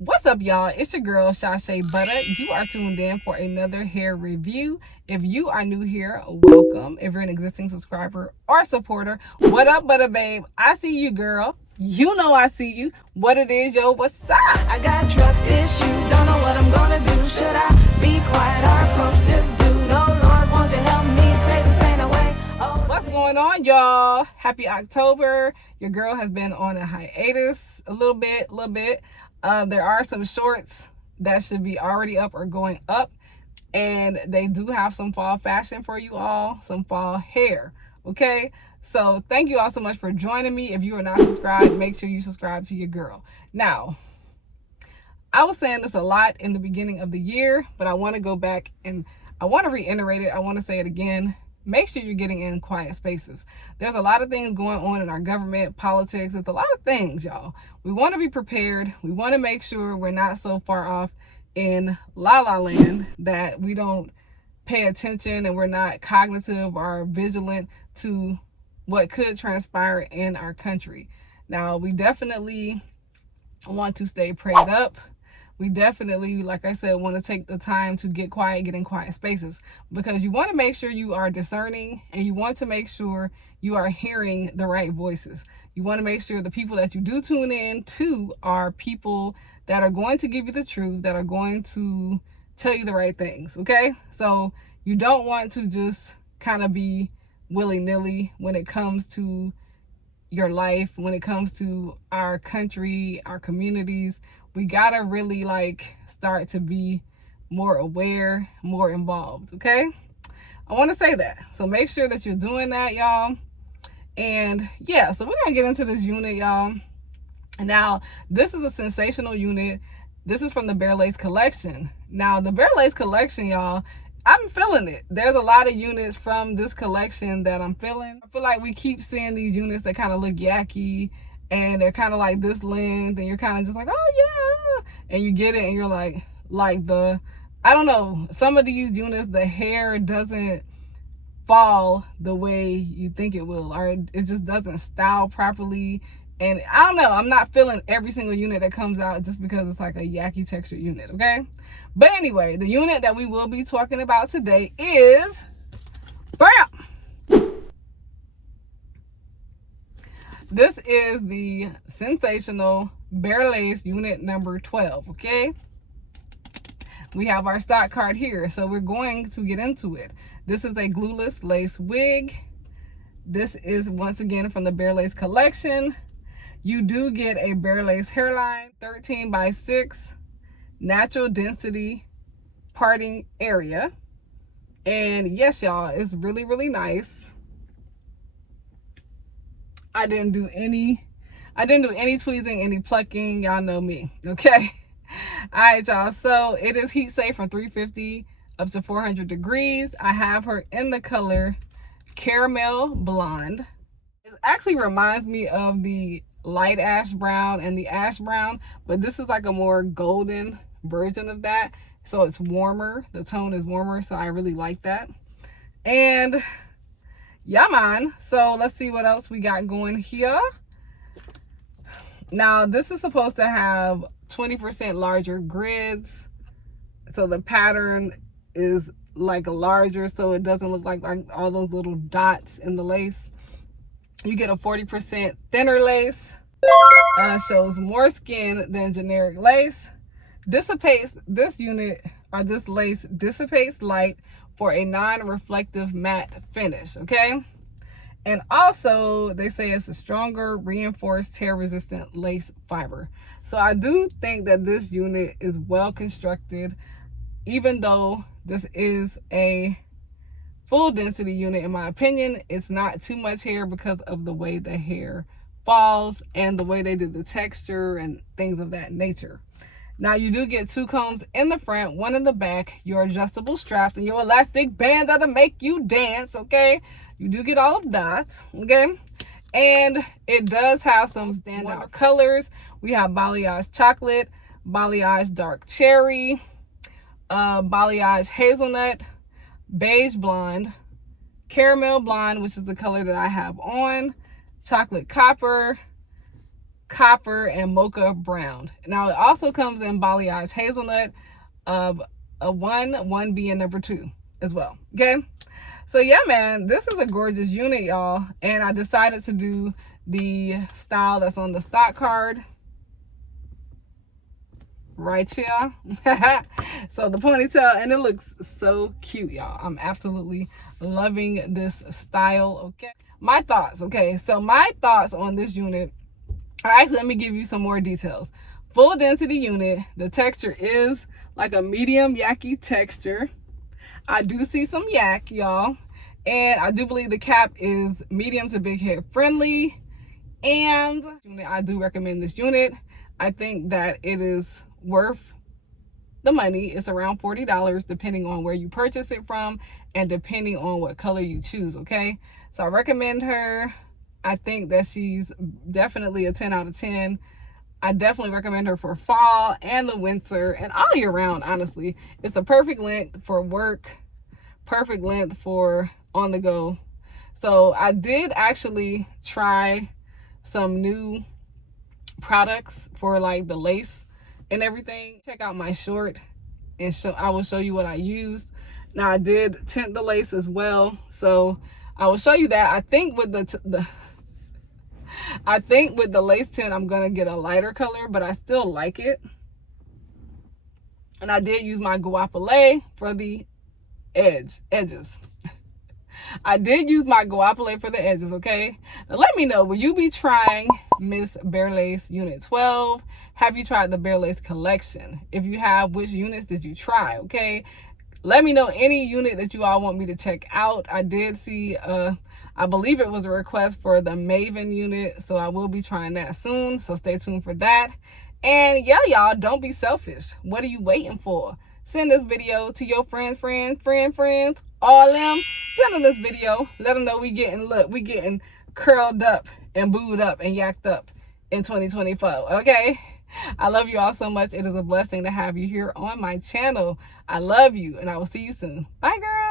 What's up, y'all? It's your girl Chashebutta. You are tuned in for another hair review. If you are new here, welcome. If you're an existing subscriber or supporter, what up, butter babe? I see you, girl. You know I see you. What it is, yo, what's up? I got trust issues, don't know what I'm gonna do. Should I be quiet or approach this dude? Oh Lord, won't you help me take this pain away? Oh, what's going on, y'all? Happy October. Your girl has been on a hiatus a little bit. There are some shorts that should be already up or going up, and they do have some fall fashion for you all, some fall hair. Okay, so thank you all so much for joining me. If you are not subscribed, make sure you subscribe to your girl. Now, I was saying this a lot in the beginning of the year, but I want to go back and I want to reiterate it. I want to say it again. Make sure you're getting in quiet spaces. There's a lot of things going on in our government, politics. There's a lot of things, y'all. We want to be prepared. We want to make sure we're not so far off in la la land that we don't pay attention and we're not cognitive or vigilant to what could transpire in our country. Now, we definitely want to stay prayed up. We definitely, like I said, want to take the time to get quiet, get in quiet spaces, because you want to make sure you are discerning and you want to make sure you are hearing the right voices. You want to make sure the people that you do tune in to are people that are going to give you the truth, that are going to tell you the right things, okay? So you don't want to just kind of be willy-nilly when it comes to your life, when it comes to our country, our communities. We gotta really start to be more aware, more involved, okay? I want to say that. So make sure that you're doing that, y'all. And yeah, so we're gonna get into this unit, y'all. Now, this is a sensational unit. This is from the Bare Lace collection. Now, the Bare Lace collection, y'all, I'm feeling it. There's a lot of units from this collection that I'm feeling. I feel like we keep seeing these units that kind of look yucky, and they're kind of like this length, and you're kind of just like, oh yeah, and you get it and you're like I don't know, some of these units, the hair doesn't fall the way you think it will, or it just doesn't style properly. And I don't know, I'm not feeling every single unit that comes out just because it's like a yucky textured unit, okay? But anyway, the unit that we will be talking about today is this is the Sensational Bare Lace unit number 12, okay? We have our stock card here, so we're going to get into it. This is a glueless lace wig. This is, once again, from the Bare Lace collection. You do get a Bare Lace hairline, 13x6, natural density parting area. And yes, y'all, it's really, really nice. I didn't do any tweezing, any plucking. Y'all know me, okay? All right, y'all. So it is heat safe from 350 up to 400 degrees. I have her in the color Caramel Blonde. It actually reminds me of the light ash brown and the ash brown, but this is like a more golden version of that. So it's warmer. The tone is warmer, so I really like that. And yeah, man. So let's see what else we got going here. Now, this is supposed to have 20% larger grids. So the pattern is like larger, so it doesn't look like all those little dots in the lace. You get a 40% thinner lace. Shows more skin than generic lace. This unit, or this lace, dissipates light for a non-reflective matte finish, okay? And also, they say it's a stronger, reinforced, tear-resistant lace fiber. So I do think that this unit is well constructed, even though this is a full density unit. In my opinion, it's not too much hair because of the way the hair falls and the way they do the texture and things of that nature. Now, you do get 2 combs in the front, 1 in the back, your adjustable straps, and your elastic band that'll make you dance, okay? You do get all of that, okay? And it does have some standout colors. We have balayage chocolate, balayage dark cherry, balayage hazelnut, beige blonde, caramel blonde, which is the color that I have on, chocolate copper, copper, and mocha brown. Now it also comes in balayage hazelnut, a 1 being number 2 as well. Okay, so yeah, man, this is a gorgeous unit, y'all, and I decided to do the style that's on the stock card right here. So the ponytail, and it looks so cute, y'all. I'm absolutely loving this style. Okay, my thoughts. Okay, so my thoughts on this unit are, actually, let me give you some more details. Full density unit. The texture is like a medium yaki texture. I do see some yak, y'all, and I do believe the cap is medium to big head friendly, and I do recommend this unit. I think that it is worth the money. It's around $40 depending on where you purchase it from and depending on what color you choose. Okay, so I recommend her. I think that she's definitely a 10 out of 10. I definitely recommend her for fall and the winter and all year round. Honestly, it's a perfect length for work, perfect length for on the go. So I did actually try some new products for like the lace and everything. Check out my short and I will show you what I used. Now I did tint the lace as well, so I will show you that. I think with the lace tint I'm gonna get a lighter color, but I still like it. And I did use my guapole for the edges. I did use my guapole for the edges. Okay, now let me know, will you be trying Miss Bare Lace Unit 12? Have you tried the Bare Lace collection? If you have, which units did you try? Okay, let me know any unit that you all want me to check out. I did see I believe it was a request for the Maven unit, so I will be trying that soon, so stay tuned for that. And yeah, y'all, don't be selfish. What are you waiting for? Send this video to your friends, all them. Send them this video. Let them know we getting curled up and booed up and yacked up in 2024. Okay, I love you all so much. It is a blessing to have you here on my channel. I love you, and I will see you soon. Bye, girl.